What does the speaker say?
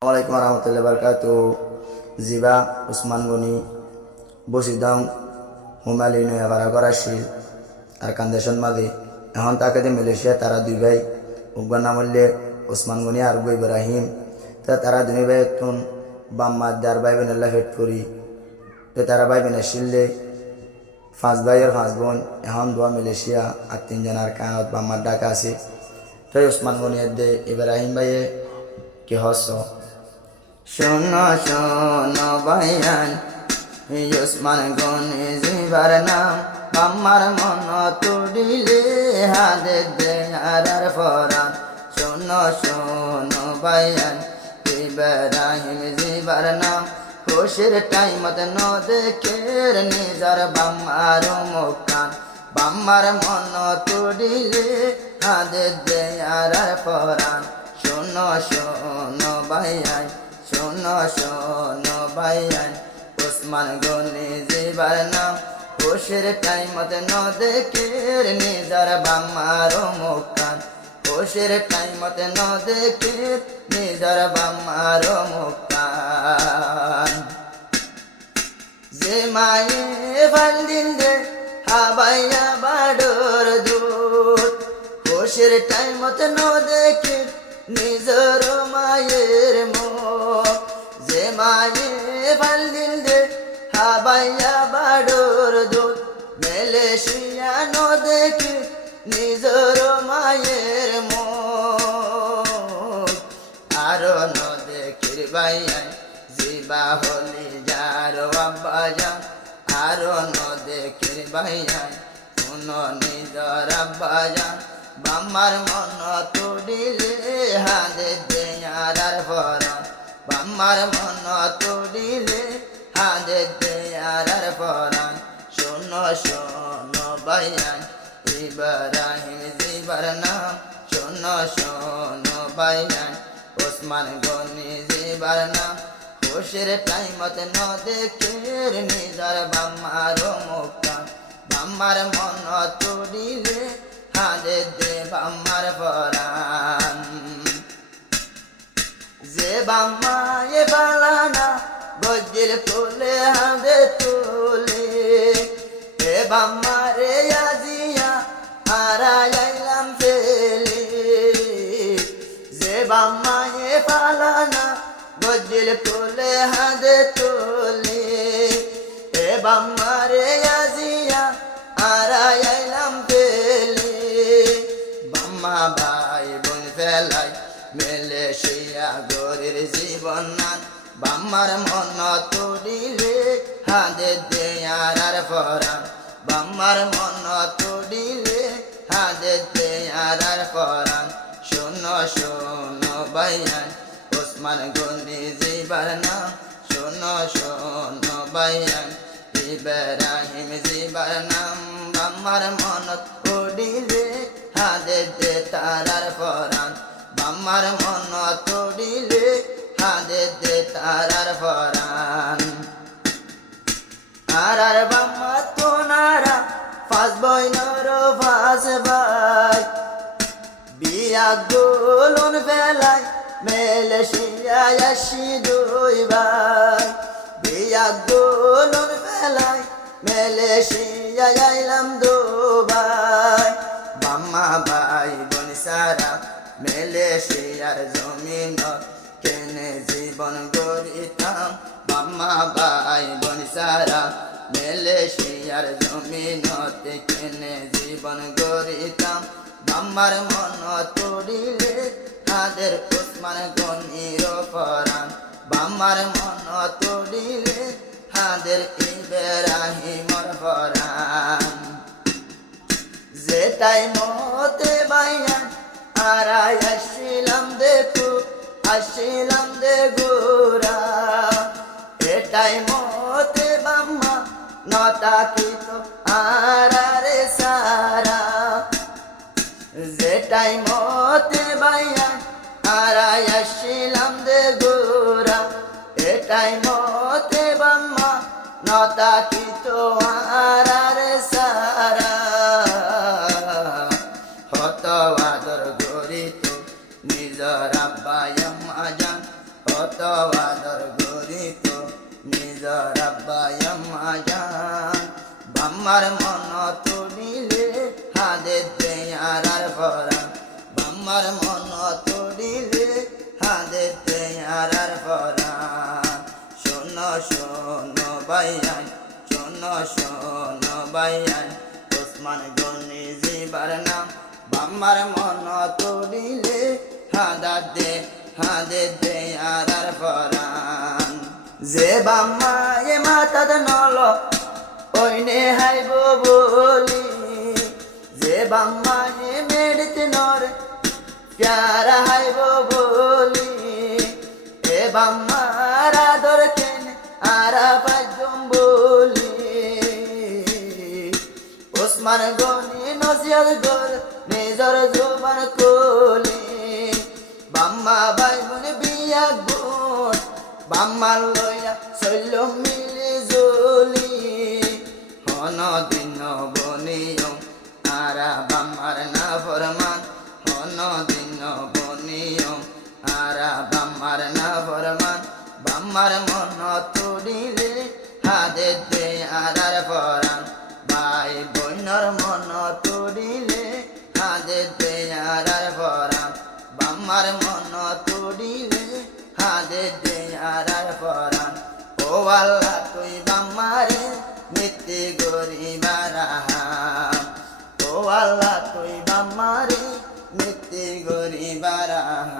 আসসালামু আলাইকুম রহমতুল্লাহ বারকাত। জিবা উসমান গনি বসিদং হুমালি নয়া ভাড়া করাশিল আর কান্দেশন মাদি এখন তাকে যে মালয়েশিয়া তারা দুই ভাই উগ্র নাম হলে উসমান গনি আর গো ইব্রাহিম। তা তারা দুই ভাই তুন বাম্মা দার ভাই বোন আল্লাহ ফেট করি তো তারা ভাই বোন আসলে 5 ভাই আর 5 বোন এখন দোয়া মালয়েশিয়া আর 3 জনের কানত বাম্মার ডাকা আছে। তো উসমান গনি দে ইব্রাহিম ভাইয়ে কি হস শোনো শোনো ভাইয়ান উসমান গনি জিবার নাম আমার মন তুড়িলে হাতে দেয়ার ফরান। শোনো শোনো ভাইয়ান ইব্রাহিম জিবার নাম খুশির টাইমত ন দেখের নিজার বাম্মার মুখান বাম্মার মন তুড়িলে হাতে দেয়ার ফরান। শোনো শোনো ভাইয়ান শোনো শোনো ভাইয়ান উসমান গনি জিবার নাম খুশির টাইমত ন দেখের নিজার বাম্মার মুখান খুশির টাইমত ন দেখের নিজার বাম্মার মুখান। যে মায়ে ফালদিন দে হাবাইয়া বাডর দুধ খুশির টাইমত ন দেখে নিজর মায়ের মুখ। যে মায়ে ফালদিন দে হাবাইয়া বাডর দুধ মালয়েশিয়া ন দেখে নিজর মায়ের মুখ। আরো ন দেখির ভাইয়াই জিবা হলি যার আব্বাজান আরো ন দেখির ভাইয়াই শুন নিজর আব্বাজান বাম্মার মন তুড়িলে হাতে দেয়ার ফরান বাম্মার মন তুড়িলে হাতে দেয়ার ফরান। শোনো শোনো ভাইয়ান ইব্রাহিম জিবার নাম শোনো শোনো ভাইয়ান উসমান গনি জিবার নাম খুশির টাইমত ন দেখের নিজার বাম্মার মুখান বাম্মার মন তুড়িলে হাতে দে বাম্মার ফরান। যে বাম্মা এ বালানা গজ্জির ফুলে হাতে তুলে এ বাম্মা রে আজিয়া হারাইলাম ফেলে। যে বাম্মা এ বালানা গজ্জির ফুলে হাতে তুলে এ বাম্মা রে আজিয়া হারাইলাম ফেলে। বাম্মা ভাই বোন ফেলাই মালয়েশিয়া গরির জীবন নান বাম্মার মন তুড়িলে হাতে দেয়ার ফরান বাম্মার মন তুড়িলে হাতে দেয়ার ফরান। শোনো শোনো ভাইয়ান উসমান গনি জিবার নাম শোনো শোনো ভাইয়ান ইব্রাহিম জিবার নাম বাম্মার মন তুড়িলে হাতে দে তারার ফরান বাম্মার মন তুড়িলে হাতে দে তারার ফরান। আর বাম্মা তোনারা 5 বই নর 5 ভাই বিয়া গোলন ফেলাই মালয়েশিয়া আসি 2 ভাই বিয়া গোলন ফেলাই মালয়েশিয়া আইলাম 2 ভাই। বাম্মা ভাই বোন সারা মালয়েশিয়ার জমিন কেনে জীবন গড়িতাম বাম্মা ভাই বোন সারা মালয়েশিয়ার জমিনতে কেনে জীবন গড়িতাম বাম্মার মন তুড়িলে হাদের উসমান গনির ফরান বাম্মার মন তুড়িলে হাদের ইব্রাহিমর ফরান। যে টাইমতে ভাইয়ান আরাই আসিলাম দে গোরা এ টাইমতে বাম্মা নটা কিতো আরারে সারা। যে টাইমতে ভাইয়ান আরাই আসিলাম দে গোরা এ টাইমতে বাম্মা নটা কিতো আরারে সারা। হত আদর গরিত নিজর আব্বা আম্মা জান কত আদর গরিত নিজর আব্বাই আম্মা জান বাম্মার মন তুলিলে হাদে দেয়ার ফরান বাম্মার মন তুলিলে হাদে দেয়ার ফরান শোনো শোনো বাইয়ান শোনো শোনো বাইয়ান ওসমান গনি জিবার নাম বাম্মার মন তুলিলে হাদে দেয়ার ফরান যে বাম্মা এ মাতাদ নল ওইনে হাইব বলি যে বাম্মা এ মেডিতে নর প্যারা হাইব বলি এ বাম্মার আদর কেন আরা পাইজম বলি ওসমান গনি নসিহত কর নিজর জোবান কোলি বাম্মা ভাই বোন বিয়া গুণ বাম্মার লইয়া শৈল মিলি জলি হন দিন বনিয়ম আরা বাম্মার না ফরমান হন দিন বনিয়ম আরা বাম্মার না ফরমান বাম্মার মন তুলিলে হাদে দেয়ার ফরান ভাই বোনর মন তুলিলে হাদে দেয়ার ফরান বাম্মার মন তুলিলে হাদে দেয়ার ফরান ও আল্লাহ তুই বাম্মারে মিথ্যে গরিবার হাম ও আল্লাহ তুই বাম্মারে মিথ্যে গরিবার হাম